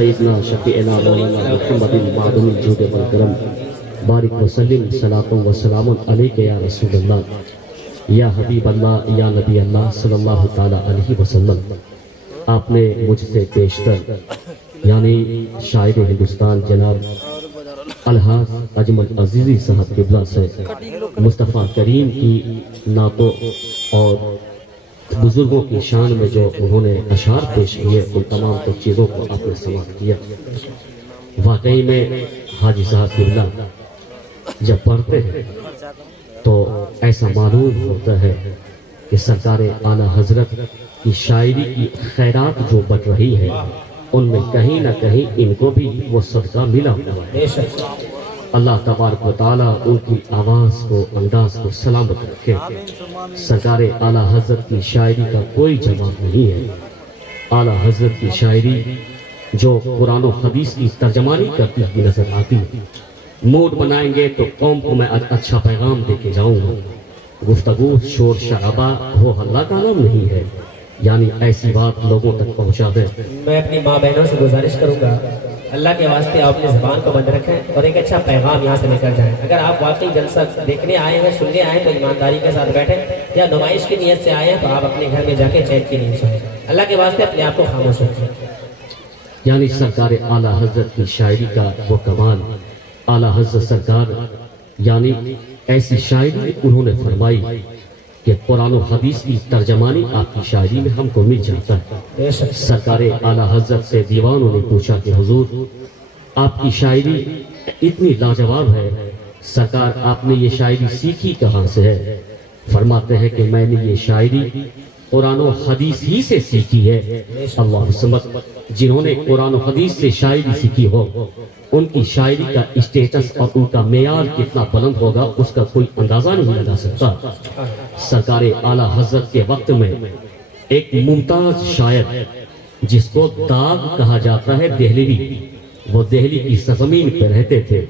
سیدنا شفیعنا مولانا محمد معدن الجود والکرم بارک وسلم صلاۃ و سلام علیک یا رسول اللہ یا حبیب اللہ یا نبی اللہ صلی اللہ تعالی علیہ وسلم۔ آپ نے مجھ سے بیشتر یعنی شاعر ہندوستان جناب الحاظ اجمل عزیزی صاحب قبلہ سے مصطفیٰ کریم کی نعتوں اور بزرگوں کی شان میں جو انہوں نے اشعار پیش کیے ان تمام تر چیزوں کو آپ نے سماعت کیا۔ واقعی میں حاجی صاحب قبلہ جب پڑھتے ہیں تو ایسا معلوم ہوتا ہے کہ سرکار اعلیٰ حضرت کی شاعری کی خیرات جو بٹ رہی ہے ان میں کہیں نہ کہیں ان کو بھی وہ صدقہ ملا ہوا ہے۔ اللہ تبارک و تعالیٰ ان کی آواز کو انداز کو سلامت رکھے۔ سرکار اعلیٰ حضرت کی شاعری کا کوئی جواب نہیں ہے۔ اعلیٰ حضرت کی شاعری جو قرآن و حدیث کی ترجمانی کرتی ہوئی نظر آتی ہے۔ موڈ بنائیں گے تو قوم کو میں اچھا پیغام دے کے جاؤں گا، گفتگو شور شرابہ وہ اللہ کا نام نہیں ہے، یعنی ایسی بات لوگوں تک پہنچا دے۔ میں اپنی ماں بہنوں سے گزارش کروں گا اللہ کے واسطے آپ اپنی زبان کو بند رکھیں اور ایک اچھا پیغام یہاں سے لے کر جائیں۔ اگر آپ واقعی جلسہ دیکھنے آئے ہیں، سننے آئے ہیں تو ایمانداری کے ساتھ بیٹھیں، یا نمائش کی نیت سے آئے ہیں تو آپ اپنے گھر میں جا کے چین کی نیند سوئیں۔ اللہ کے واسطے اپنے آپ کو خاموش رکھیں۔ یعنی سرکار اعلیٰ حضرت کی شاعری کا وہ کمال، اعلیٰ حضرت سرکار یعنی ایسی شاعری انہوں نے فرمائی کہ قرآن و حدیث کی ترجمانی آپ کی شاعری میں ہم کو مل جاتا ہے۔ سرکار اعلیٰ حضرت سے دیوانوں نے پوچھا کہ حضور آپ کی شاعری اتنی لاجواب ہے، سرکار آپ نے یہ شاعری سیکھی کہاں سے ہے؟ فرماتے ہیں کہ میں نے یہ شاعری قرآن و حدیث ہی سے سیکھی ہے۔ اللہ سمجھ جنہوں نے قرآن و حدیث سے شاعری سیکھی ہو ان کی شاعری کا اسٹیٹس اور ان کا معیار کتنا بلند ہوگا اس کا کوئی اندازہ نہیں لگا سکتا۔ سرکار اعلیٰ حضرت کے وقت میں ایک ممتاز شاعر جس کو داغ کہا جاتا ہے دہلوی، وہ دہلی کی سرزمین پہ رہتے تھے۔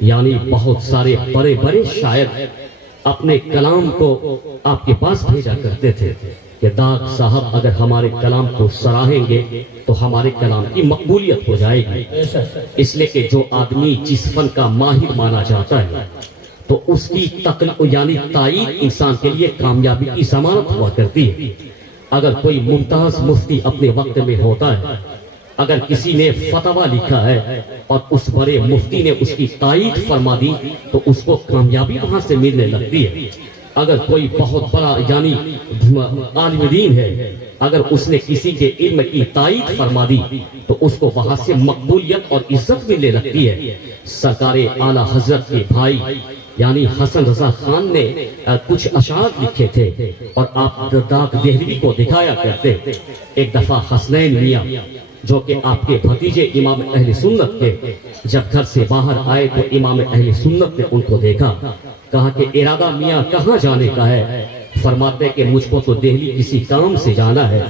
یعنی بہت سارے بڑے بڑے شاعر اپنے کلام کو آپ کے پاس بھیجا کرتے تھے کہ داغ صاحب اگر ہمارے کلام کو سراہیں گے تو ہمارے کلام کی مقبولیت ہو جائے گی، اس لیے کہ جو آدمی جس فن کا ماہر مانا جاتا ہے تو اس کی یعنی تائید انسان کے لیے کامیابی کی ضمانت ہوا کرتی ہے۔ اگر کوئی ممتاز مفتی اپنے وقت میں ہوتا ہے، اگر کسی نے فتویٰ لکھا ہے اور اس بڑے مفتی نے اس کی تائید فرما دی تو اس کو کامیابی وہاں سے ملنے لگتی ہے۔ اگر کوئی بہت بڑا یعنی عالم دین ہے، اگر اس نے کسی کے علم کی تائید فرما دی تو اس کو وہاں سے مقبولیت اور عزت ملنے لگتی ہے۔ سرکار اعلیٰ حضرت کے بھائی یعنی حسن رضا خان نے کچھ اشعار لکھے تھے اور آپ داغ دہلوی کو دکھایا کرتے۔ ایک دفعہ حسنین میاں جو کہ آپ کے بھتیجے امام اہل سنت کے جب گھر سے باہر آئے تو امام اہل سنت نے ان کو دیکھا، کہا کہ ارادہ میاں کہاں جانے کا ہے؟ فرماتے کہ مجھ کو تو دہلی کسی کام سے جانا ہے۔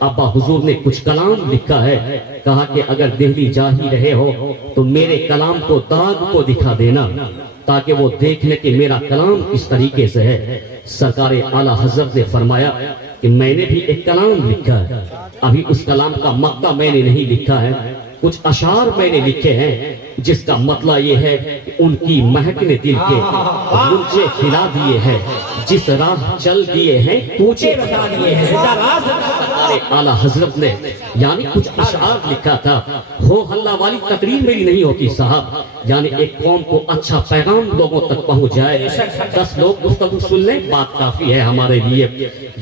ابا حضور نے کچھ کلام لکھا ہے، کہا کہ اگر دہلی جا ہی رہے ہو تو میرے کلام کو داغ کو دکھا دینا تاکہ وہ دیکھ لے کہ میرا کلام کس طریقے سے ہے۔ سرکار اعلیٰ حضرت نے فرمایا کہ میں نے بھی ایک کلام لکھا ہے، ابھی اس کلام کا مقطع میں نے نہیں لکھا ہے، کچھ اشعار میں نے لکھے ہیں جس کا مطلب یہ ہے کہ ان کی مہک نے دل کے گنجے کھلا دیے ہیں، جس راہ چل دیے ہیں کوچے بتا دیے ہیں۔ اعلیٰ حضرت نے یعنی کچھ اشعار لکھا تھا۔ ہو ہلہ والی تقریر میری نہیں ہوتی صاحب، یعنی ایک قوم کو اچھا پیغام لوگوں تک پہنچ جائے، 10 لوگ گفتگو سن لیں بات کافی ہے ہمارے لیے۔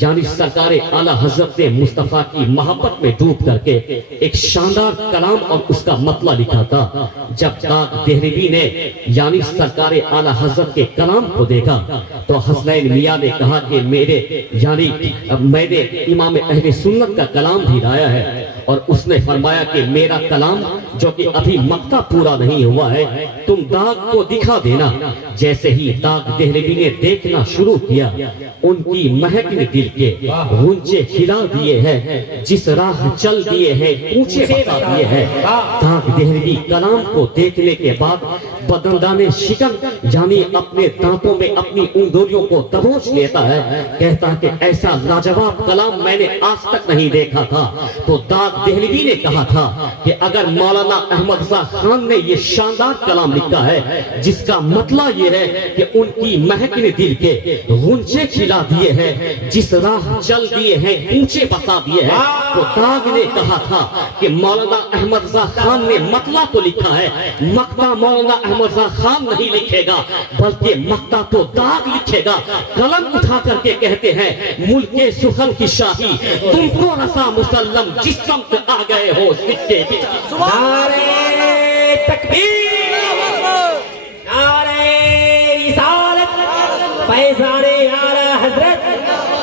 یعنی سرکار اعلیٰ حضرت نے مصطفیٰ کی محبت میں ڈوب کر کے ایک شاندار کلام اور اس کا مطلب لکھا تھا۔ جب داغ دہلوی نے یعنی سرکار اعلیٰ حضرت کے کلام کو دیکھا تو حسنین میاں نے کہا کہ میرے یعنی میں نے امام اہل سنت کا کلام بھی لایا ہے، اور اس نے فرمایا کہ میرا کلام جو کہ ابھی مقطع پورا نہیں ہوا ہے تم داغ کو دکھا دینا۔ جیسے ہی داغ دہلوی نے دیکھنا شروع کیا ان کی مہک نے دل کے غنچے کھلا دیے ہیں، جس راہ چل دیے ہیں کوچے بتا دیے ہیں۔ داغ دہلوی کلام کو دیکھنے کے بعد बदनदाने शिकन यानी अपने दांतों में अपनी उंगलियों को दबोच लेता है, कहता है कि ऐसा लाजवाब कलाम मैंने आज तक नहीं देखा था। तो दाद देहलवी ने कहा था कि अगर मौलाना अहमद रजा खान ने ये शानदार कलाम लिखा है जिसका मतलब ये है कि उनकी महक ने दिल के गुंजे खिला दिए हैं, जिस राह चल दिए हैं ऊंचे बसा दिए हैं, तो दाग ने कहा था कि मौलाना अहमद रजा खान ने मतलब तो लिखा है, मक्ता मौलाना अहमद रजा खान नहीं लिखेगा बल्कि मक्ता तो दाग लिखेगा। कलम उठा करके कहते हैं मुल्के सुखल की शाही तुमको रसा मुसल्लम जिस समत आ गए हो सिक्के नारे तकबीर, नारे रिसालत, फैज़ाने आला हजरत,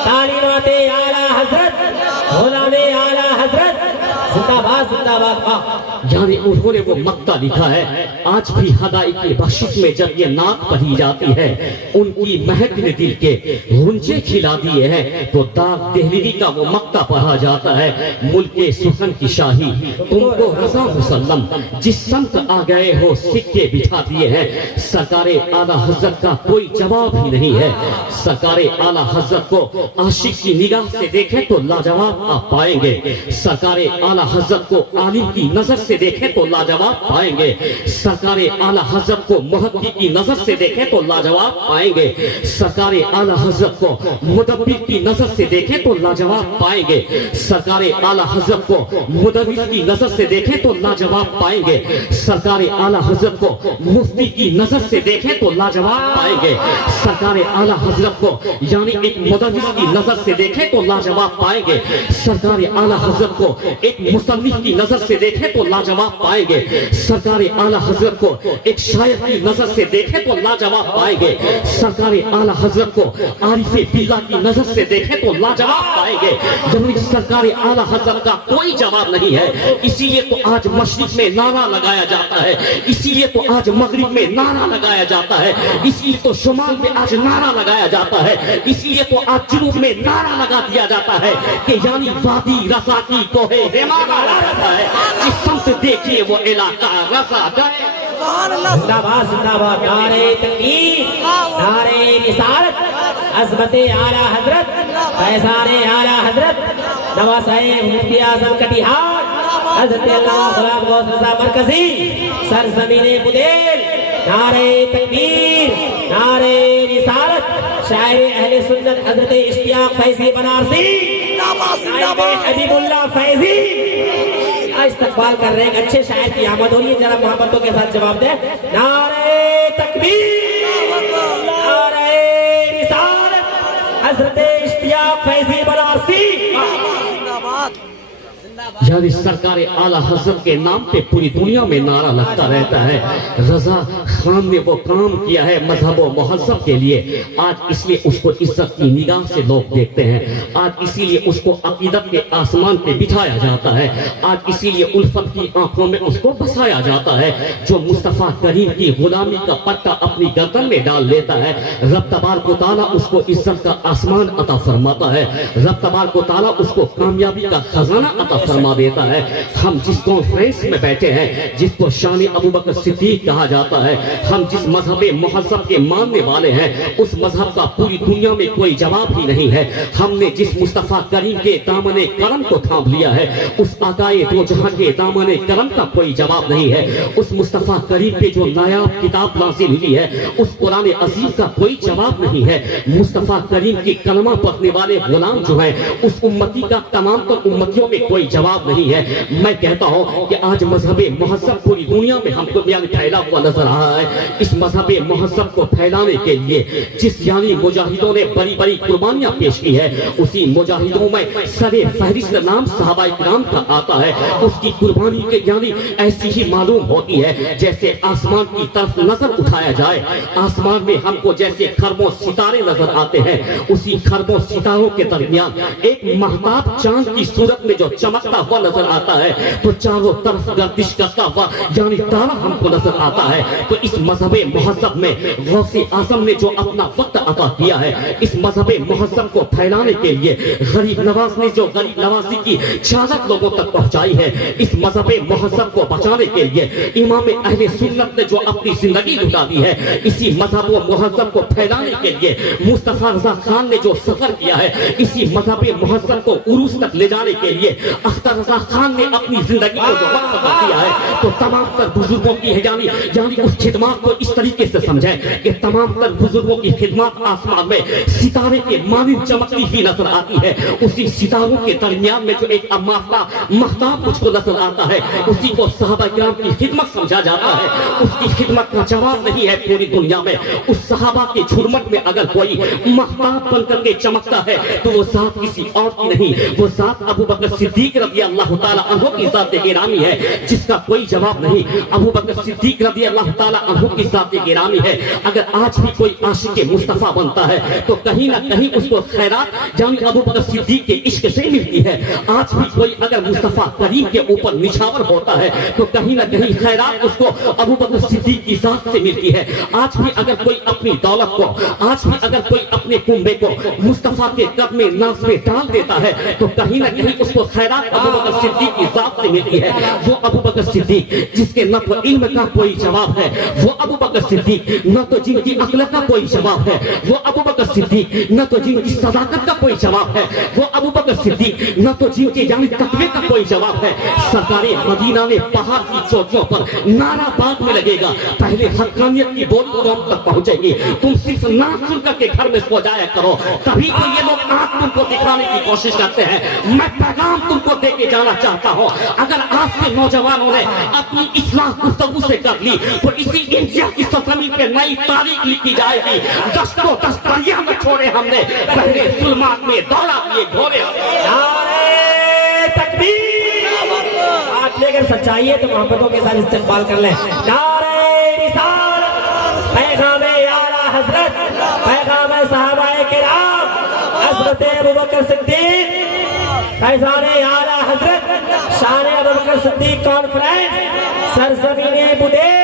तालीमाते आला हजरत, गुलामे आला हजरत, जिंदाबाद जिंदाबाद। यानी उन्होंने वो मक्ता लिखा है। आज भी हदाई की बख्शिश में जब ये नात पढ़ी जाती है, उनकी महक ने दिल के गुंजे खिला दिए हैं, तो दाग देहलवी का वो मक्ता पढ़ा जाता है, मुल्के सुखन की शाही तुमको रज़ा मुसल्लम जिस समत आ गए हो सिक्के बिठा दिए हैं। सरकारे आला हजरत का कोई जवाब ही नहीं है। सरकारे आला हजरत को आशिक की निगाह से देखें तो लाजवाब आप पाएंगे। सरकारे आला हजरत को आलिम की नजर से देखें तो लाजवाब पाएंगे। सरकारे आला हजरत को मुहद्दिस की नजर से देखें तो लाजवाब पाएंगे। सरकारे आला हजरत को मुदब्बिर की नजर से देखें तो लाजवाब पाएंगे। सरकारे आला हजरत को मुदर्रिस की नजर से देखें तो लाजवाब पाएंगे। सरकारे आला हजरत को मुफ्ती की नजर से देखें तो लाजवाब पाएंगे। सरकारे आला हजरत को यानी एक मुदर्रिस की नजर से देखें तो लाजवाब पाएंगे। सरकारे आला हजरत को एक मुसन्निफ की नजर से देखें तो लाजवाब पाएंगे। सरकारे आला हजरत को एक शायर की नजर से देखें तो लाजवाब पाएंगे। सरकारे आला हजरत को आरिफे बिल्लाह की नजर से देखें तो लाजवाब पाएंगे। जब सरकारे आला हजरत का कोई जवाब नहीं है, इसीलिए तो आज मशरिक में नारा लगाया जाता है, इसीलिए तो आज मगरिब में नारा लगाया जाता है, इसीलिए तो शुमाल में आज नारा लगाया जाता है, इसीलिए तो आज जुनूब में नारा लगा दिया जाता है कि यानी वादी रज़ा की कोहे हिमारा रहता है, इस समत देखिए वो इलाका रज़ा गए। जिंदाबाद जिंदाबाद, नारे तकबीर, नारे रिसालत, अज़मते आला हजरत, फैज़ाने आला हजरत, नवाब साहिब मुफ्ती आज़म कटिहार, हज़रत अल्लामा गुलाम गौस रज़ा मरकज़ी, सरज़मीने बुदेल, नारे तकबीर, नारे रिसालत, शायर अहले सुन्नत हज़रत इश्तियाक फैज़ी बनारसी, हबीबुल्लाह फैज़ी इस्तकबाल कर रहे हैं। अच्छे शायर की आमद हो रही है, जरा मोहब्बतों के साथ जवाब दे। नारे तकबीर, नारे रिसालत, हज़रत इश्तियाक फैज़ी बनारसी। यानी सरकारे आला हजरत के नाम पे पूरी दुनिया में नारा लगता रहता है। रजा खान ने वो काम किया है मजहब व महज़्ज़ब के लिए, आज इसलिए उसको इज्जत की निगाह से लोग देखते हैं। आज इसीलिए उसको अकीदत के आसमान पे बिठाया जाता है। आज इसीलिए उल्फत की आंखों में उसको बसाया जाता है। जो मुस्तफ़ा करीम की गुलामी का पट्टा अपनी गर्दन में डाल लेता है, रब तबारक व तआला उसको इज्जत का आसमान अता फरमाता है। रब तबारक व तआला उसको कामयाबी का खजाना अता फरमा देता है। हम जिस कॉन्फ्रेंस में बैठे हैं, जिसको शान अबू बकर सिद्दीक कहा जाता है, हम जिस मजहब मुहज़्ज़ब के मानने वाले हैं, उस मजहब का पूरी दुनिया में कोई जवाब ही नहीं है। हमने जिस मुस्तफ़ा करीम के दामने करम को थाम लिया है, उस आकाए दो जहां के दामने करम का कोई जवाब नहीं है। उस मुस्तफ़ा करीम पे जो नायाब किताब नाज़िल हुई है, उस कुरान अज़ीम का कोई जवाब नहीं है। मुस्तफ़ा करीम की कलमा पढ़ने वाले गुलाम जो है, उस उम्मती का तमाम तर उम्मतियों में कोई जवाब नहीं है। मैं कहता हूं कि आज मजहब मुहज़्ज़ब पूरी दुनिया में हमको फैला हुआ नजर आ रहा है। इस मजहब मुहज़्ज़ब को फैलाने के लिए जिस यानी मुजाहिदों ने बड़ी बड़ी कुर्बानियां पेश की है, उसी मुजाहिदों में सरे फहरिस्त नाम सहाबा इकराम का आता है। उसकी कुर्बानी के यानी ऐसी ही मालूम होती है जैसे आसमान की तरफ नजर उठाया जाए, आसमान में हमको जैसे खरबों सितारे नजर आते हैं, उसी खरबों सितारों के दरमियान एक महताब चांद की सूरत में जो चमकता उड़ता हुआ नजर आता है तो चारों तरफ गर्दिश करता हुआ यानी तारा हमको नजर आता है। तो इस मजहब मुहज़्ज़ब में गौसे आज़म ने जो अपना वक्त अता किया है, इस मजहब मुहज़्ज़ब को फैलाने के लिए गरीब नवाज ने जो गरीब नवाजी की चादर लोगों तक पहुंचाई है, इस मजहब मुहज़्ज़ब को बचाने के लिए इमाम अहले सुन्नत ने जो अपनी जिंदगी लुटा दी है, इसी मजहब मुहज़्ज़ब को फैलाने के लिए मुस्तफा रज़ा खान ने जो सफर किया है, इसी मजहब मुहज़्ज़ब को उरूस तक ले जाने के लिए अख्तर रज़ा खान ने अपनी जिंदगी को जो वक्त अता किया है, तो तमाम तर बुजुर्गों की है यानी उस खिदमत को इस तरीके से समझें कि तमाम तर बुजुर्गों की खिदमत आसमान में सितारे के मानिंद चमकती हुई नजर आती है। उसी सितारों के दरमियान में जो एक महताब मुझको नजर आता है, उसी को सहाबा किराम की खिदमत समझा जाता है। उसकी खिदमत का जवाब नहीं है पूरी दुनिया में। उस सहाबा के झुरमट में अगर कोई महताब बनकर के चमकता है तो वो जात किसी और की नहीं, वो जात अबू बकर सिद्दीक रज़ी अल्लाह ताला अन्हु की जात गिरामी है, जिसका कोई जवाब नहीं। अबू बकर सिद्दीक रज़ी अल्लाह ताला अन्हु की जात गिरामी है। अगर आज भी कोई आशिक मुस्तफा बनता है तो कहीं ना कहीं उसको खैरात यानी अबू बकर सिद्दीक के इश्क से मिलती है। आज भी कोई अगर मुस्तफा करीम के ऊपर निछावर होता है तो कहीं ना कहीं खैरात उसको अबू बकर सिद्दीक की जात से मिलती है। आज भी अगर कोई अपनी दौलत को, आज भी अगर कोई अपने कुंबे को मुस्तफा के कद में नाज में डाल देता है तो कहीं ना कहीं उसको खैरात अबू बकर सिद्दीक की जात से मिलती है। वो अबू बकर सिद्दीक जिसके न तो इल्म का कोई जवाब है, वो अबू बकर सिद्दीक न तो जिनकी अक्ल का कोई जवाब है, वो अबू बकर सिद्दीक न तो जिनकी सदाकत का कोई जवाब है, वो अबू बकर सिद्दीक न तो जिनके यानी तकवे का कोई जवाब है। सरकारे मदीना में पहाड़ की चोटियों पर नारा बाद में लगेगा, पहले हक्कानियत की बोली कौम तक पहुंचेगी। तुम सिर्फ नाम सुन करके घर में सो जाया करो, तभी तो ये लोग आंख तुमको दिखाने की कोशिश करते हैं। मैं पैगाम तुमको दे के जाना चाहता हूँ, अगर आज के नौजवानों ने अपनी इस्लाह गुफ्तगू से कर ली तो इसी इंडिया की सरजमीन पे नई तारीख लिखी जाएगी। दस्तों दस्तरिया में छोड़े हमने, पहले जुल्मात में दौड़ा दिए घोड़े। नारे तकबीर, हाथ लेकर सच्चाई है तो मोहब्बतों के साथ इस्तेमाल कर लें। नारे रिसालत, पैगामे आला हजरत, पैगामे साहबाए किराम, हज़रत अबू बकर सिद्दीक, फैज़ाने आला हजरत, शान अबू बकर सिद्दीक कॉन्फ्रेंस, सरजमीने बुदेल।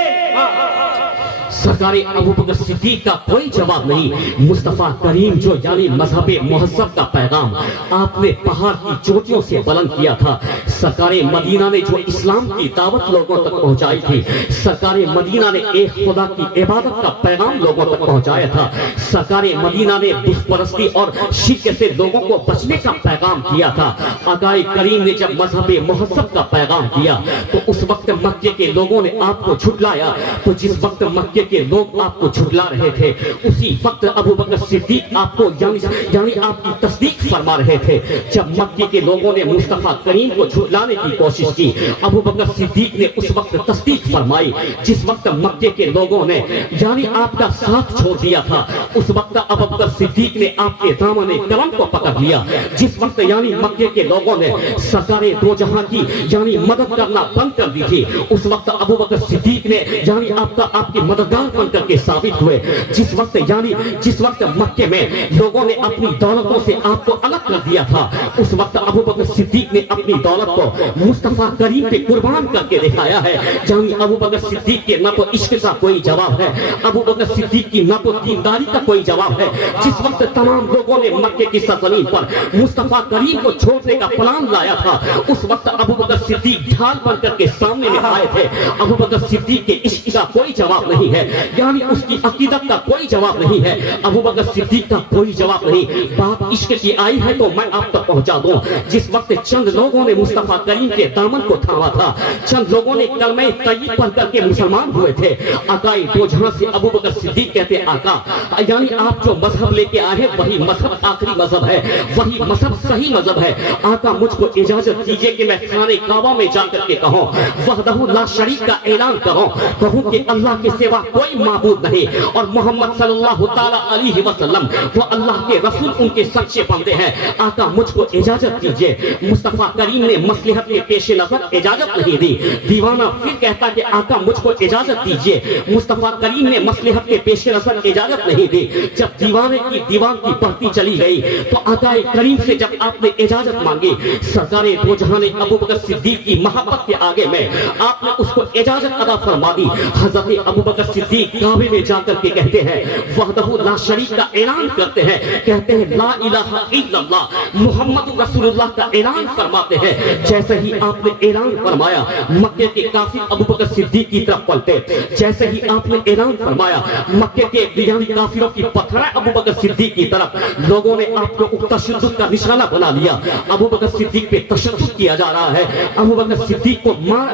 सरकारे अबू बकर सिद्दीक का कोई जवाब नहीं। मुस्तफा करीम जो यानी मजहब मुहज़्ज़ब का पैगाम आपने पहाड़ की चोटियों से बुलंद किया था, सरकारे मदीना ने जो इस्लाम की दावत लोगों तक पहुंचाई थी, सरकारे मदीना ने एक खुदा की इबादत का पैगाम लोगों तक पहुंचाया था, सरकारे मदीना ने दुष्परस्ती और शिर्क से लोगों को बचने का पैगाम दिया था। आकाए करीम ने जब मजहब मुहज़्ज़ब का पैगाम दिया तो उस वक्त मक्के के लोगों ने आपको झुठलाया, तो जिस वक्त मक्के के लोग आपको झुठला रहे थे उसी वक्त अबू बकर सिद्दीक आपको यानी आपकी तस्दीक फरमा रहे थे। जब मक्के के लोगों ने मुस्तफा करीम को झुठलाने की कोशिश की, अबू बकर सिद्दीक ने उस वक्त तस्दीक फरमाई। जिस वक्त मक्के के लोगों ने यानी आपका साथ छोड़ दिया था, उस वक्त अबू बकर सिद्दीक ने आपके दामन करम को पकड़ लिया। जिस वक्त यानी मक्के के लोगों ने सरकारे दो जहां की यानी मदद करना बंद कर दी थी, उस वक्त अबू बकर सिद्दीक ने यानी आपकी मददगार बनकर के साबित हुए। जिस वक्त मक्के में लोगों ने अपनी दौलतों से आपको अलग कर दिया था, उस वक्त अबू बकर सिद्दीक ने अपनी दौलत को मुस्तफा करीम पे कुर्बान करके दिखाया है। यानी अबू बकर सिद्दीक के न तो इश्क का कोई जवाब है, अबू बकर सिद्दीक की न तो दीनदारी का कोई जवाब है। जिस वक्त तमाम लोगों ने मक्के की सरजमीन पर मुस्तफा करीम को छोड़ने का प्लान लाया था, उस वक्त अबू बकर सिद्दीक ढाल बनकर के सामने में आए थे। अबू बकर सिद्दीक के इश्क का कोई जवाब नहीं है, यानी उसकी अकीदत का कोई जवाब नहीं है, अबू बकर सिद्दीक का कोई जवाब नहीं। बात इश्क की आई है तो मैं आप तक पहुंचा दूं। जिस वक्त चंद लोगों ने मुस्तफा करीम के दामन को थामा था, चंद लोगों ने कलमे तय्यब पढ़ करके मुसलमान हुए थे, आकाए दो जहां से अबू बकर सिद्दीक कहते आका यानी आप जो मजहब लेके आए हैं वही मजहब आखिरी मजहब है, वही मजहब सही मजहब है। आका मुझको इजाजत दीजिए कि मैं खाने काबा में जाकर के कहूं वहदहु ला शरीक का ऐलान कहूं कि अल्लाह के सिवा कोई कोई माबूद नहीं और मोहम्मद सल्लल्लाहु ताला अलैहि वसल्लम वो अल्लाह के रसूल उनके सच्चे बंदे हैं। आका मुझको इजाजत दीजिए। मुस्तफा करीम ने मसलहत के पेश नजर इजाजत नहीं दी। दीवाना फिर कहता कि आका मुझको इजाजत दीजिए। मुस्तफा करीम ने मसलहत के पेश नजर इजाजत नहीं दी। जब दीवाने की दीवान की बढ़ती चली गई तो आका करीम से जब आपने इजाजत मांगी, सरकारे दो जहां ने अबू बकर सिद्दीक की मोहब्बत के आगे में आपने उसको इजाजत अदा फरमा दी। हजरत अबू बकर सिद्दीक काबे में जाकर के कहते हैं वहदहु ला शरीक का ऐलान करते हैं, कहते हैं ला इलाहा इल्लल्लाह मुहम्मद रसूलुल्लाह का ऐलान फरमाते हैं। जैसे ही आपने ऐलान फरमाया मक्के के काफिर अबू बकर सिद्दीक की तरफ पलटे। जैसे ही आपने ऐलान फरमाया मक्के के बियानी काफिरों की पत्थर अबू बकर सिद्दीक की तरफ लोगों ने आपको तशद्दुद का निशाना बना लिया। अबू बकर सिद्दीक पे तशद्दुद किया जा रहा है। अबू बकर सिद्दीक को मार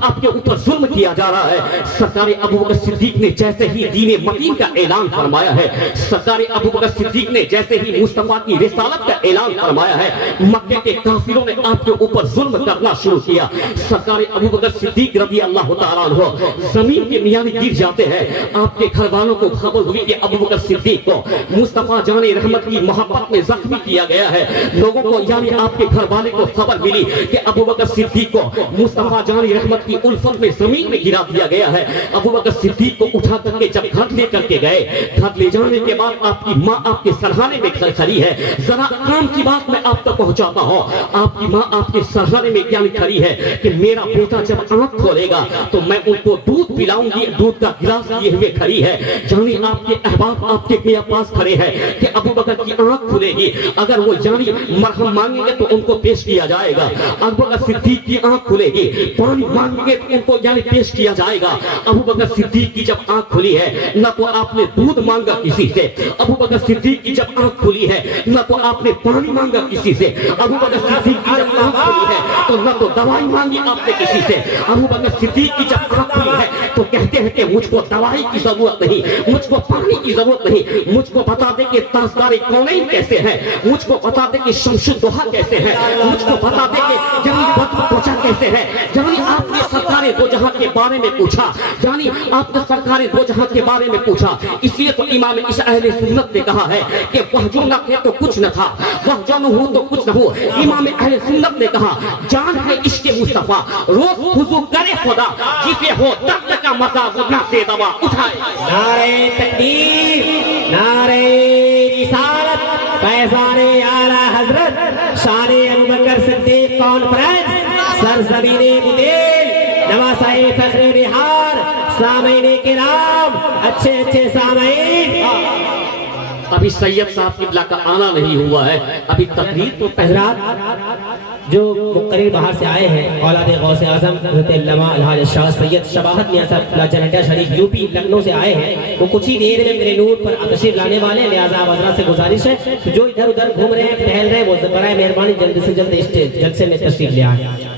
आपके ऊपर जुल्म किया जा रहा है। सरकार अबू बकर सिद्दीक ने जैसे ही दीन मतीन का ऐलान फरमाया है, सरकार अबू बकर सिद्दीक ने जैसे ही मुस्तफा की रिसालत का ऐलान फरमाया है, मक्के के काफिरों ने आपके ऊपर जुल्म करना शुरू किया। सरकार अबू बकर सिद्दीक रज़ी अल्लाह तआला अन्हु जमीन के मियानी गिर जाते हैं। आपके घर वालों को खबर हुई कि अबू बकर सिद्दीक को मुस्तफा जाने रहमत की मोहब्बत में जख्मी किया गया है। लोगों को यानी आपके घर वाले को खबर मिली कि अबू बकर सिद्दीक को मुस्तफा जानी रहमत की उल्फत में जमीन में गिरा दिया गया है। अबू बकर सिद्दीक को उठा करके जब घर ले करके गए, घर ले जाने के बाद आपकी माँ आपके सरहाने में खड़ी है। जरा काम की बात मैं आप तक पहुंचाता हूँ। आपकी माँ आपके सरहाने में क्या खड़ी है कि मेरा बेटा जब आंख खोलेगा तो मैं उनको दूध पिलाऊंगी। दूध का गिलास लिए हुए खड़ी है। जानी आपके अहबाब आपके मेरे पास खड़े हैं कि अबू बकर की आंख खुलेगी, अगर वो जानी मरहम मांगेंगे तो उनको पेश किया जाएगा। अबू बकर सिद्दीक की आंख खुलेगी, पानी मांगेंगे तो उनको यानी पेश किया जाएगा। अबू बकर सिद्दीक की जब आंख खुली है न तो आपने दूध मांगा किसी से। अबू बकर सिद्दीक की जब आंख खुली है न तो आपने पानी मांगा किसी से। अबू बकर सिद्दीक की जब आंख खुली है तो न तो दवाई मांगी आपने किसी से। अबू बकर सिद्दीक की जब आंख खुली है तो कहते हैं कि मुझको दवाई की जरूरत नहीं, मुझको पानी की जरूरत नहीं, मुझको बता दे कि ताजदार कौनैन कैसे हैं, मुझको बता दे कि शमशुद्दोहा कैसे हैं, मुझको बता दे कि जमीन बदर कैसे है। जानी आपने सरकार दो जहां के बारे में पूछा, जानी आपने सरकार दो जहां के बारे में पूछा। इसलिए तो इमाम इस अहले सुन्नत ने कहा है कि वह जो न थे तो कुछ न था, वह जो न हो तो कुछ न हो। इमाम अहले सुन्नत ने कहा जान है इश्क मुस्तफा रोज हुजूर करे खुदा, जिसे हो दर्द का मजा गुना से दवा उठाए। नारे तकबीर, नारे रिसालत, फैज़ाने आला हजरत, शाने अबू बकर सिद्दीक कॉन्फ्रेंस, सरज़मीने बुदेल, नवासाए फख्रे बिहार, सामईने किराम, अच्छे सामईन। अभी सैयद साहब किबला का आना नहीं हुआ है, अभी तकरीर तो हज़रात जो मुक़र्रिर बाहर से आए हैं, औलाद गौसे आज़म हज़रत अल्लामा अलहाज शाह सैयद शबाहत मियां साहब जनटा शरीफ यूपी लखनऊ से आए हैं। वो कुछ ही देर में मेरे नूर पर तशरीफ लाने वाले हैं। लिहाजा हज़रात से गुजारिश है कि जो इधर उधर घूम रहे हैं, टहल रहे हैं, वो बराए मेहरबानी जल्द से जल्द जलसे में तशरीफ ले आए।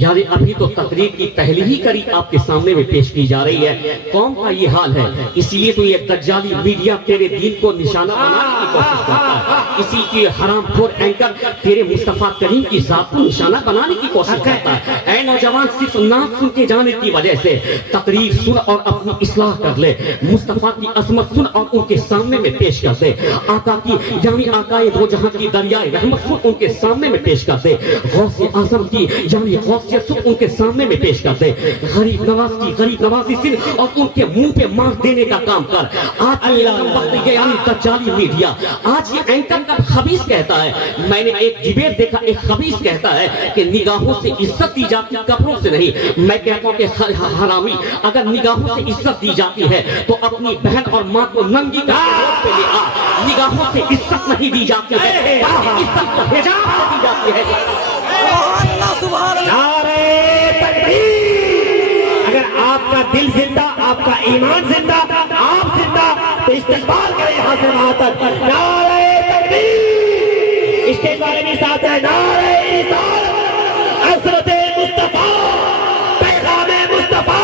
यानी अभी तो तकरीर की पहली ही कड़ी आपके सामने में पेश की जा रही है। कौम का ये हाल है, इसलिए तो ये दज्जाली मीडिया तेरे दीन को निशाना बनाने की कोशिश करता है। इसी के हरामखोर एंकर तेरे मुस्तफा करीम की जात को निशाना बनाने की कोशिश करता है। ऐ नौजवान, सिर्फ नाम सुन के जाने की वजह से तकरीर सुन और अपनी इस्लाह कर ले। मुस्तफा की अजमत सुन और उनके सामने में पेश कर दे। आका की यानी आकाए दो जहां की दरियाए रहमत सुन उनके सामने में पेश कर दे। गौसे आजम की यानी उनके सामने में पेश करते। गरीब नवाज की गरीब नवाजी सिर्फ और उनके मुंह पे मार देने का काम कर। आज यानी दज्जाली मीडिया, आज ये एंकर का खबीस कहता है, मैंने एक डिबेट देखा, एक खबीस कहता है कि निगाहों से इज्जत दी जाती कपड़ों से नहीं। मैं कहता हूँ कि हरामी, अगर निगाहों से इज्जत दी जाती है तो अपनी बहन और माँ को नंगी पे ले आ। निगाहों से इज्जत नहीं दी जाती है, इज्जत तो हिजाब से दी जाती है। नारे तकबीर, अगर आपका दिल जिंदा, आपका ईमान जिंदा, आप जिंदा, तो इस्तेमाल करें यहाँ से वहां तक। नारे तकबीर, इसके बारे में साथ है नारे रिसालत, हज़रत मुस्तफा, पैगाम मुस्तफा,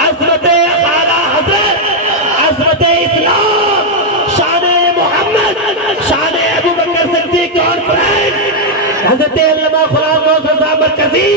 हज़रत आला हज़रत, हज़रत इस्लाम, शान मोहम्मद, शान अबू बकर सिद्दीक कॉन्फ्रेंस, हज़रत अल्लामा गुलाम गौस साहब मरकज़ी।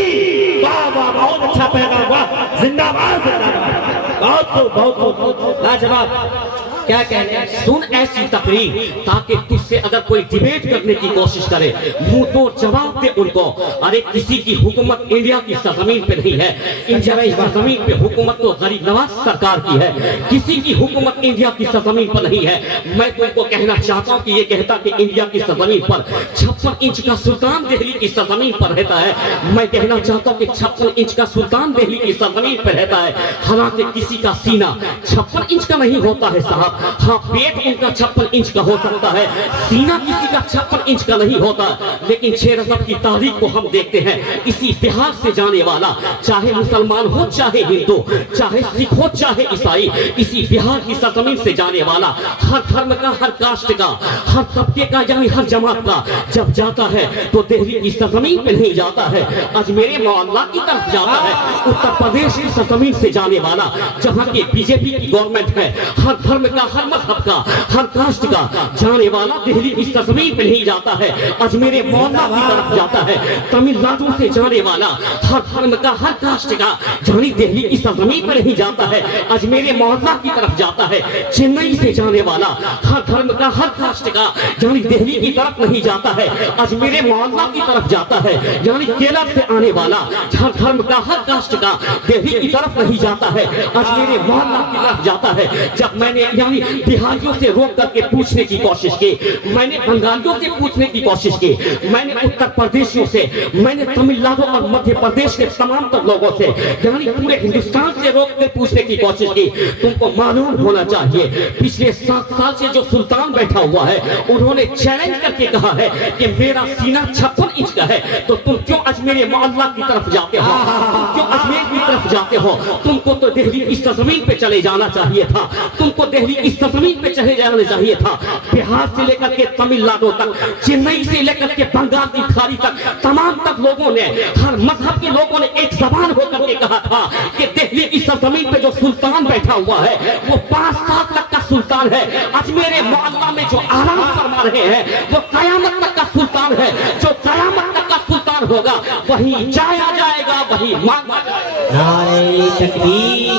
वाह वाह, बहुत अच्छा पैगाम, वाह, जिंदाबाद जिंदाबाद। बहुत खूब, लाजवाब। क्या कहने हैं? सुन ऐसी तकरीर ताकि तुझसे अगर कोई डिबेट करने की कोशिश करे मुंह तो जवाब दे उनको। अरे किसी की हुकूमत इंडिया की सरजमीन पे नहीं है, इंडिया की सरजमीन पे हुकूमत तो गरीब नवाज सरकार की है, किसी की हुकूमत इंडिया की सरजमीन पर नहीं है। मैं तुमको कहना चाहता हूँ कि ये कहता कि इंडिया की सरजमीन पर 56 इंच का सुल्तान दिल्ली की सरजमीन पर रहता है, मैं कहना चाहता हूँ कि 56 इंच का सुल्तान दिल्ली की सरजमीन पर रहता है। हालांकि किसी का सीना 56 इंच का नहीं होता है साहब, हाँ पेट उनका 56 इंच का हो सकता है, सीना किसी का 56 इंच का नहीं होता। लेकिन 6 रजब की तारीख को हम देखते हैं, इसी बिहार से जाने वाला चाहे मुसलमान हो चाहे हिंदू, चाहे सिख हो चाहे ईसाई, इसी बिहार की सरजमीन से जाने वाला हर धर्म का, हर कास्ट का, हर तबके का, यानी हर जमात का जब जाता है तो दिल्ली की सरजमीन पे नहीं जाता है, अजमेर मोहल्ला की तरफ जाता है। उत्तर प्रदेश की सरजमीन से जाने वाला जहाँ की बीजेपी की गवर्नमेंट है, हर धर्म का, हर मजहब का, हर कास्ट का जाने वाला दिल्ली की सरजमीन पे नहीं जाता है, अजमेर मोहल्ला की तरफ जाता है। तमिलनाडु से जाने वाला हर धर्म का, हर कास्ट का जानी दिल्ली की सरजमीन पे नहीं जाता है, अजमेर मोहल्ला की तरफ जाता है। चेन्नई से जाने वाला हर धर्म का, हर कास्ट का जानी दिल्ली की तरफ नहीं जाता है, अजमेर मोहल्ला की तरफ जाता है। यानी केरल से आने वाला हर धर्म का, हर कास्ट का दिल्ली की तरफ नहीं जाता है, अजमेर मोहल्ला की तरफ जाता है। जब मैंने यानी बिहारियों से रोक करके पूछने की कोशिश की, मैंने बंगालियों से पूछने की कोशिश की, मैंने उत्तर प्रदेशियों से, मैंने तमिलनाडु और मध्य प्रदेश के तमाम तर लोगों से, यानी पूरे हिंदुस्तान से रोक के पूछने की कोशिश की। तुमको मालूम होना चाहिए पिछले 7 साल से जो सुल्तान बैठा हुआ है उन्होंने चैलेंज करके कहा है कि मेरा सीना 56 इंच का है, तो तुम क्यों अजमेर मोहल्ला की तरफ जाते हो, तुम क्यों अजमेर की तरफ जाते हो? तुमको तो दिल्ली की सरजमीन पे चले जाना चाहिए था, तुमको दिल्ली इस जमीन पे चले जाना चाहिए था। बिहार से लेकर के तमिलनाडु तक, चेन्नई से लेकर के बंगाल की खाड़ी तक, तमाम तक लोगों ने, हर मजहब के लोगों ने एक जबान होकर के कहा था कि दिल्ली की जमीन पे जो सुल्तान बैठा हुआ है वो 5 साल तक का सुल्तान है। अजमेर मोहल्ला में जो आराम फरमा रहे हैं वो कयामत तक का सुल्तान है, जो कयामत तक का सुल्तान होगा वही जाया जाएगा, वही मांगा जाएगा। नारे तकबीर,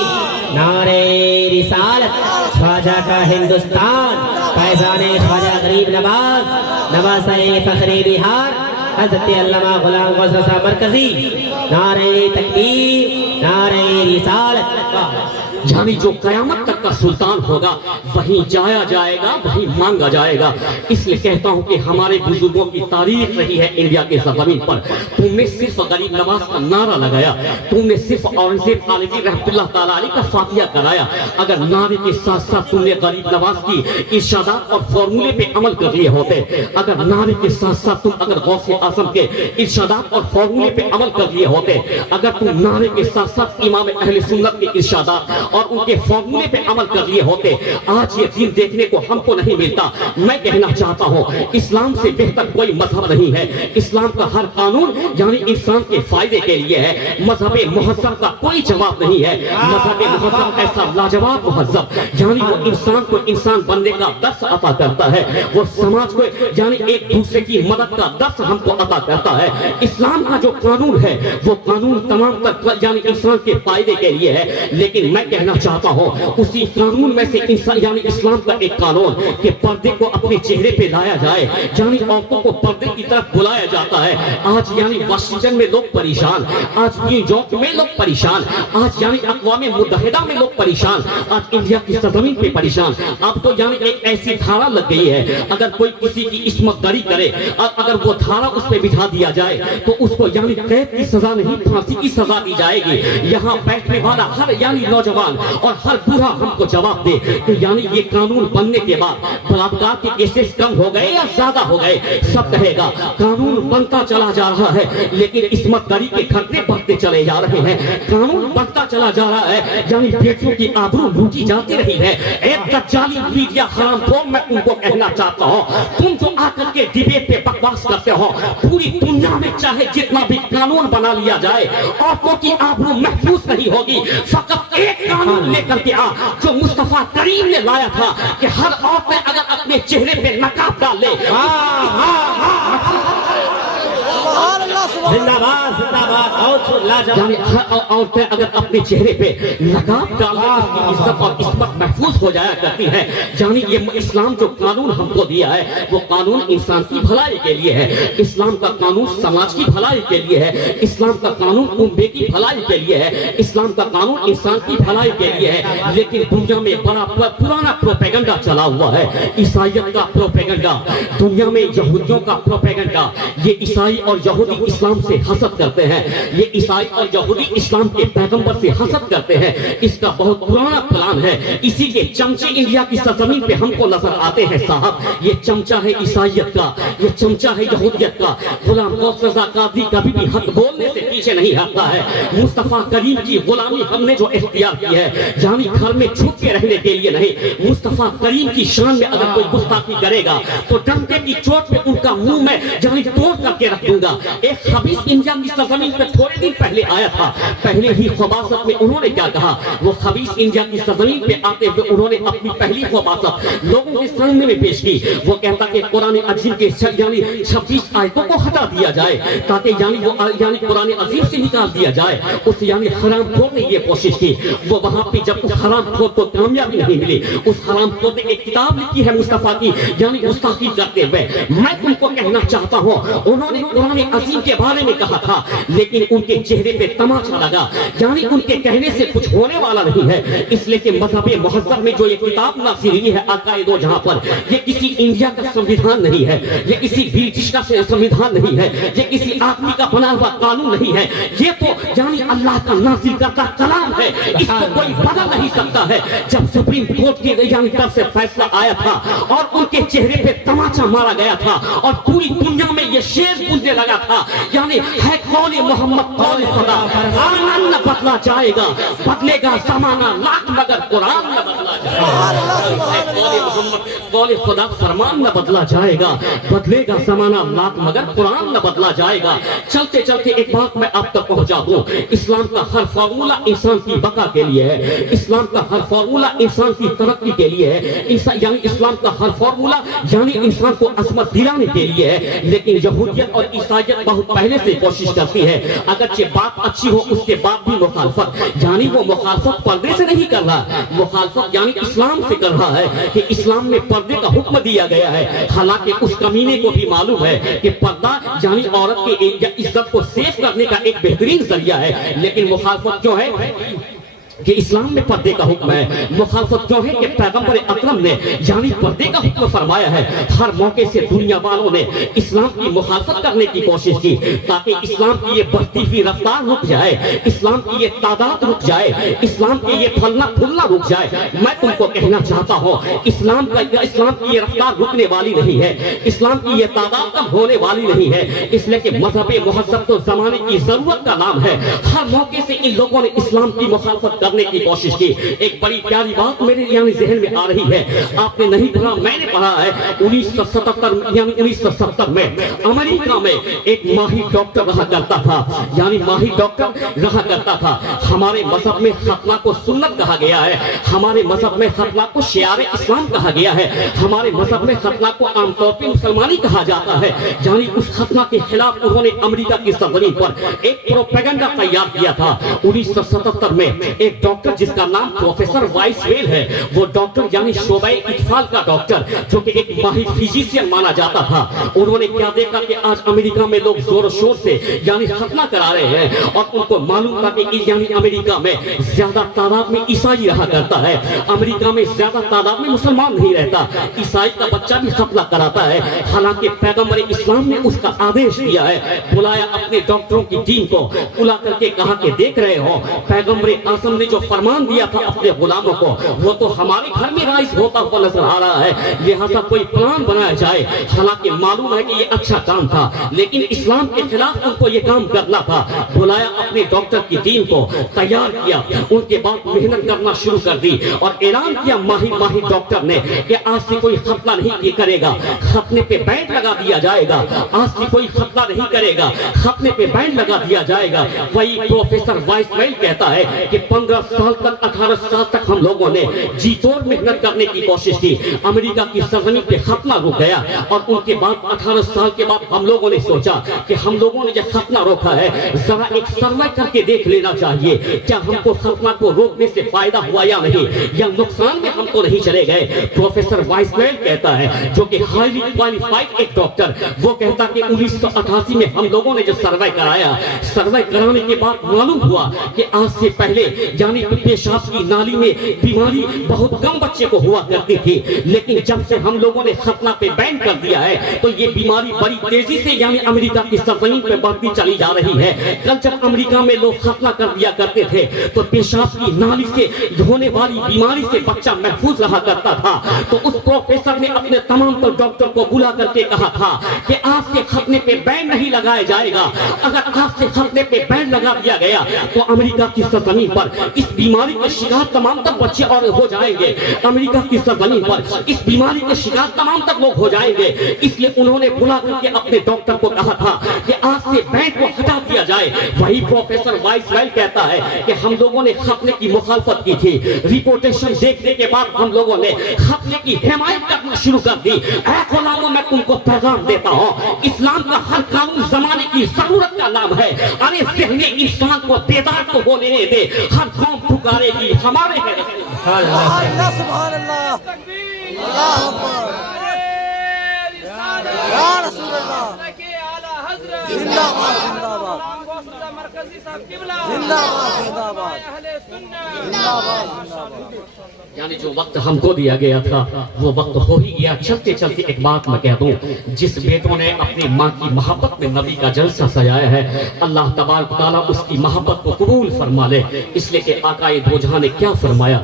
नारे रिसालत, ख्वाजा का हिंदुस्तान, फैजाने ख्वाजा गरीब नवाज, नवाज़े फखरे बिहार, हज़रत अल्लामा गुलाम गौस साहब मरकजी। नारे तकबीर, नारे रिसालत। यानी जो कयामत तक का सुल्तान होगा वहीं जाया जाएगा, वहीं मांगा जाएगा। इसलिए कहता हूं कि हमारे बुजुर्गों की तारीख रही है इंडिया के ज़मीन पर। तुमने सिर्फ गरीब नवाज का नारा लगाया, तुमने सिर्फ औरंगजेब आलमी रहमतुल्लाह ताला अलैह का फातिहा कराया। अगर नारे के साथ साथ तुमने गरीब नवाज की इरशादात और फॉर्मूले पे अमल कर लिए होते, अगर नारे के साथ साथ तुम अगर गौसे आजम के इरशादात और फॉर्मूले पे अमल कर लिए होते, अगर तुम नारे के साथ साथ इमाम अहले सुन्नत के इरशादात और उनके फॉर्मूले पे अमल कर लिए होते, आज ये दिन देखने को हमको नहीं मिलता। मैं कहना चाहता हूँ इस्लाम से बेहतर कोई मजहब नहीं है। इस्लाम का हर कानून यानी इंसान के फायदे के लिए है। मजहब मुहज्जब का कोई जवाब नहीं है। मजहब मुहज्जब ऐसा लाजवाब मजहब यानी वो इंसान को इंसान बनने का दर्स अता करता है, वो समाज को यानी एक दूसरे की मदद का दर्स हमको अता करता है। इस्लाम का जो कानून है वो कानून तमाम तक यानी इंसान के फायदे के लिए है। लेकिन मैं कहना चाहता हूँ उसी कानून में से इंसान यानी इस्लाम का एक कानून कि पर्दे को अपने चेहरे पे लाया जाए, यानी औरतों को पर्दे की तरफ बुलाया जाता है। आज यानी वाशिंगटन में लोग परेशान, आज न्यूयॉर्क में लोग परेशान, आज यानी अक़वाम मुत्तहिदा में लोग परेशान, आज इंडिया की सरजमीन पे परेशान। अब तो यानी एक ऐसी धारा लग गई है, अगर कोई किसी की इस्मत दरी करे और अगर वो धारा उस पर बिठा दिया जाए तो उसको यानी कैद की सजा नहीं फांसी की सजा दी जाएगी। यहाँ बैठने वाला हर यानी नौजवान और हर बूढ़ा हमको जवाब दे कि यानी ये कानून बनने के बाद बलात्कार के केसेस कम हो गए या ज्यादा हो गए, सब कहेगा कानून बनता चला जा रहा है लेकिन इस्मतदारी के खतरे बढ़ते चले जा रहे हैं। कानून बनता चला जा रहा है यानी बेटियों की आबरू लूटी जाती रही है। एक दज्जाली मीडिया हरामखोर मैं तुमको कहना चाहता हूँ, तुम जो आकर के डिबेट पे बकवास करते हो, पूरी दुनिया में चाहे जितना भी कानून बना लिया जाए औरतों की आबरू महफूज नहीं होगी। फकत एक कानून लेकर के आ जो मुस्तफा करीम ने लाया था कि हर औरत अगर अपने चेहरे पे नकाब डाल ले जिंदाबाद जिंदाबाद और लाजवाब यानी हर औरतें अगर अपने चेहरे पे नकाब डाल दें उसकी इज्जत और इस्मत महफूज हो जाया करती है। यानी ये इस्लाम जो कानून हमको दिया है वो कानून इंसान की भलाई के लिए है। इस्लाम का कानून समाज की भलाई के लिए है। इस्लाम का कानून उम्मे की भलाई के लिए है। इस्लाम का कानून इंसान की भलाई के लिए है। लेकिन दुनिया में बड़ा पुराना प्रोपेगेंडा चला हुआ है, ईसाइयत का प्रोपेगेंडा, दुनिया में यहूदियों का प्रोपेगेंडा। ये ईसाई और यहूदी इस्लाम से हसद करते हैं, ये ईसाई और यहूदी इस्लाम के पैगंबर से हसद करते हैं। इसका बहुत पुराना प्लान है। इसी के चमचे इंडिया की सरजमीन पे हमको नजर आते हैं साहब। ये चमचा है ईसाइयत का, ये चमचा है यहूदियत का। गुलाम गौस रज़ा कादरी कभी भी हक बोलने से पीछे नहीं हटता है। मुस्तफा करीम की गुलामी हमने जो इख्तियार की है, यानी घर में छुप के रहने के लिए नहीं। मुस्तफा करीम की शान में अगर कोई गुस्ताखी करेगा तो डंके की चोट पे उनका मुंह में यानी तोड़ करके रख दूंगा। एक खबीस इंडिया की सरजमीन पे थोड़े दिन पहले आया था। पहले ही खबासत में उन्होंने क्या कहा, वो खबीस इंडिया की सरजमीन पे आते हुए उन्होंने अपनी पहली खबासत लोगों के सामने में पेश की। वो कहता कि कुरान अजीम के यानी 26 आयतों को हटा दिया जाए ताकि यानी कुरान अजीम से निकाल दिया जाए। उस यानी हरामखोर ने ये कोशिश की। वो वहां पे जब उस हरामखोर को कामयाबी नहीं मिली, उस हरामखोर ने एक किताब लिखी है मुस्तफा की यानी गुस्ताखी करते हुए। मैं तुमको कहना चाहता हूँ, उन्होंने कुरान अजीम के बारे में कहा था लेकिन उनके चेहरे पे तमाचा लगा, यानी उनके कहने से कुछ होने वाला नहीं है। इसलिए कि मजहब मुहज़्ज़ब में जो ये किताब नाज़िल हुई है अक़ाइद जहां पर, ये किसी इंडिया का संविधान नहीं है, ये किसी ब्रिटिश का संविधान नहीं है, ये किसी आदमी का बना हुआ कानून नहीं है। ये तो यानी अल्लाह का नाज़िल करता कलाम है, इसको कोई बदल नहीं सकता है। जब सुप्रीम कोर्ट की यानी तरफ से फैसला आया था और उनके चेहरे पे तमाचा मारा गया था और पूरी दुनिया में ये शेर गूंजने लगा था, यानी है कौल मोहम्मद कौल खुदा, आमान न बदला जाएगा, बदलेगा ज़माना लाख मगर कुरान न बदला जाएगा। कौल खुदा फरमान न बदला जाएगा, बदलेगा ज़माना लाख मगर कुरान न बदला जाएगा। चलते चलते एक बात मैं आप तक पहुंचा दूं, इस्लाम का हर फार्मूला इंसान की बका के लिए है। इस्लाम का हर फार्मूला इंसान की तरक्की के लिए है। यानी इस्लाम का हर फार्मूला यानी इंसान को असमत दिलाने के लिए है। लेकिन यहूदियत और ईसाइयत बहुत पहले से कोशिश करती है, अगरचे बात अच्छी हो उसके बाद भी मुखालफत, यानी वो मुखालफत पर्दे से नहीं कर रहा, मुखालफत यानी इस्लाम से कर रहा है कि इस्लाम में पर्दे का हुक्म दिया गया है। हालांकि उस कमीने को भी मालूम है कि पर्दा यानी औरत के इज्जत को सेफ करने का एक बेहतरीन जरिया है। लेकिन मुखालफत क्यों है कि इस्लाम में पर्दे का हुक्म है, मुखालफत क्यों है कि पैगंबर अकरम ने यानी पर्दे का हुक्म फरमाया है। हर मौके से दुनिया वालों ने इस्लाम की मुखालफत करने की कोशिश की ताकि इस्लाम की ये बढ़ती हुई रफ्तार रुक जाए, इस्लाम की ये तादाद रुक जाए, इस्लाम की ये फलना फूलना रुक जाए। मैं तुमको कहना चाहता हूँ इस्लाम की ये रफ्तार रुकने वाली नहीं है, इस्लाम की ये तादाद कम होने वाली नहीं है। इसलिए कि मजहब मुहज़्ज़ब तो जमाने की जरूरत का नाम है। हर मौके से इन लोगों ने इस्लाम की मुखालफत करने की कोशिश की। एक बड़ी प्यारी बात मेरे यानी जहन में आ रही है, आपने नहीं पढ़ा मैंने पढ़ा है। 1970 में अमेरिका में एक माही डॉक्टर रहा करता था, यानी माही डॉक्टर रहा करता था। हमारे मजहब में खतना को सुन्नत कहा गया है, हमारे मजहब में खतना को शियार इस्लाम कहा गया है, हमारे मजहब में खतना को आमतौर पर मुसलमानी कहा जाता है। यानी उस खतना के खिलाफ उन्होंने अमेरिका की सरजमीन पर एक प्रोपेगेंडा तैयार किया था। 1977 में एक डॉक्टर जिसका नाम प्रोफेसर वाइसवेल है, वो डॉक्टर यानी शोबे इत्फाल का डॉक्टर जो कि एक माहिर फिजिशियन माना जाता था, उन्होंने क्या देखा कि आज अमेरिका में लोग जोर शोर से यानी खतना करा रहे हैं और उनको मालूम था कि यानी अमेरिका में ज्यादा तादाद में ईसाई रहा करता है, अमेरिका में ज्यादा तादाद में मुसलमान नहीं रहता, ईसाई का बच्चा भी खतना कराता है। हालांकि पैगंबर इस्लाम ने उसका आदेश दिया है, बुलाया अपने डॉक्टरों की टीम को, बुला करके कहा कि देख रहे हो पैगंबर आज़म ने जो फरमान दिया था अपने गुलामों को वो तो हमारे घर में राइज होता हुआ नजर आ रहा है, लिहाजा कोई प्लान बनाया जाए। हालांकि मालूम है कि ये अच्छा काम था लेकिन इस्लाम के खिलाफ उनको ये काम करना था। बुलाया अपने डॉक्टर की टीम को, तैयार किया, उनके बाद मेहनत करना शुरू कर दी और ऐलान किया माहिर डॉक्टर ने कि आज से कोई खतना नहीं करेगा, खतने पे बैंड लगा दिया जाएगा, आज से कोई खतना नहीं करेगा, खतने पे बैंड लगा दिया जाएगा। वही प्रोफेसर वाइसवेल कहता है कि 15 17 साल तक 18 साल तक हम लोगों ने जी तोड़ मेहनत करने की कोशिश की। अमेरिका की सरजमीन पे खतना रुक गया और उनके बाद 18 साल के बाद हम लोगों ने सोचा कि हम लोगों ने जो खतना रोका है जरा एक सर्वे करके देख लेना चाहिए, क्या हमको खतना को रोकने से फायदा हुआ या नहीं, या नुकसान में हम तो नहीं चले गए। प्रोफेसर वाइसमैन कहता है, जो कि हाईली क्वालिफाइड एक डॉक्टर, वो कहता कि 1988 में हम लोगों ने जो सर्वे कराया, सर्वे कराने के बाद मालूम हुआ कि आज से पहले यानी कि पेशाब की नाली में बीमारी बहुत कम बच्चे को हुआ करती थी, लेकिन जब से हम लोगों ने खतना पे बैन कर दिया है तो ये बीमारी बड़ी तेजी से यानी अमेरिका की सरजमीन पे बढ़ती चली जा रही है। कल जब अमेरिका में लोग खतना कर दिया करते थे तो पेशाब की नाली से होने वाली बीमारी से बच्चा महफूज रहा करता था। तो उस प्रोफेसर ने अपने तमाम तो डॉक्टर को बुला करके कहा था कि आज से खतने पे बैन नहीं लगाया जाएगा। अगर आज से खतने पे बैन लगा दिया गया तो अमेरिका की सरजमीन पर इस बीमारी के शिकार तमाम तक बच्चे और हो जाएंगे। अमेरिका की सरजमीन पर इस बीमारी के शिकार तमाम तक लोग हो जाएंगे। इसलिए उन्होंने बुला करके अपने डॉक्टर को कहा था कि आज से बैन को हटा दिया जाए। वही प्रोफेसर वाइसमैन कहता है कि हम लोगों ने खतने की मुखालफत की थी, रिपोर्टेशन देखने के बाद हम लोगों ने खतने की हिमायत करना शुरू कर दी। ऐ गुलामों, मैं तुमको पैगाम देता हूँ, इस्लाम का हर कानून जमाने की जरूरत का नाम है। अरे ज़हने इंसान को बेदार तो होने दे, हर कौम पुकारेगी हमारे हैं। अल्लाह सुभान अल्लाह, अल्लाह अकबर, या रसूल अल्लाह, जिंदाबाद जिंदाबाद, जिंदाबाद जिंदाबाद, जिंदाबाद। यानी जो वक्त हमको दिया गया था वो वक्त हो ही गया। चलते चलते एक बात मैं कह दूं, जिस बेटों ने अपनी माँ की मोहब्बत में नबी का जलसा सजाया है, अल्लाह तबारक व तआला उसकी मोहब्बत को कबूल फरमा ले। इसलिए कि आकाए दो जहां ने क्या फरमाया,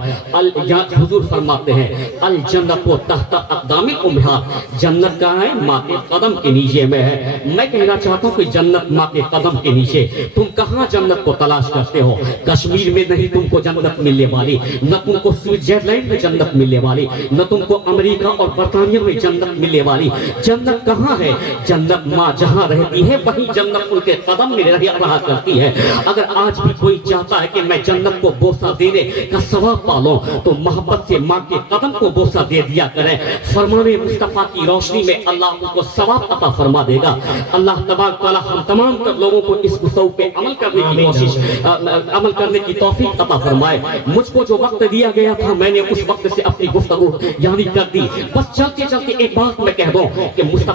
हुजूर फरमाते हैं अल जन्नत व तहत अक़दामिल उम्महात, जन्नत कहाँ है? माँ के कदम के नीचे में है। मैं कहना चाहता हूँ कि जन्नत माँ के कदम के नीचे। तुम कहाँ जन्नत को तलाश करते हो? कश्मीर में नहीं तुमको जन्नत मिलने वाली, न तुमको स्विट्जरलैंड में जन्नत मिलने वाली, न तुमको अमेरिका और बर्तानिया में जन्नत मिलने वाली। जन्नत कहाँ है? जन्नत माँ जहाँ रहती है वहीं जन्नत उनके कदम में रहा करती है। अगर आज भी कोई चाहता है कि मैं जन्नत को बोसा देने का सवाब पालूं तो मोहब्बत से माँ के कदम को बोसा दे दिया करें। फरमाने मुस्तफा की रोशनी में अल्लाह उनको सवाब अता फरमा देगा। अल्लाह तबारक व तआला हम तमाम लोगों को इस गुफ्तगू पे अमल करने की कोशिश, अमल करने की तौफीक अता फरमाए। मुझको जो वक्त दिया गया था मैंने उस वक्त से अपनी गुफ्तगू यानी कर दी। बस चलते चलते एक बात मैं कह दूं कि मुस्तफा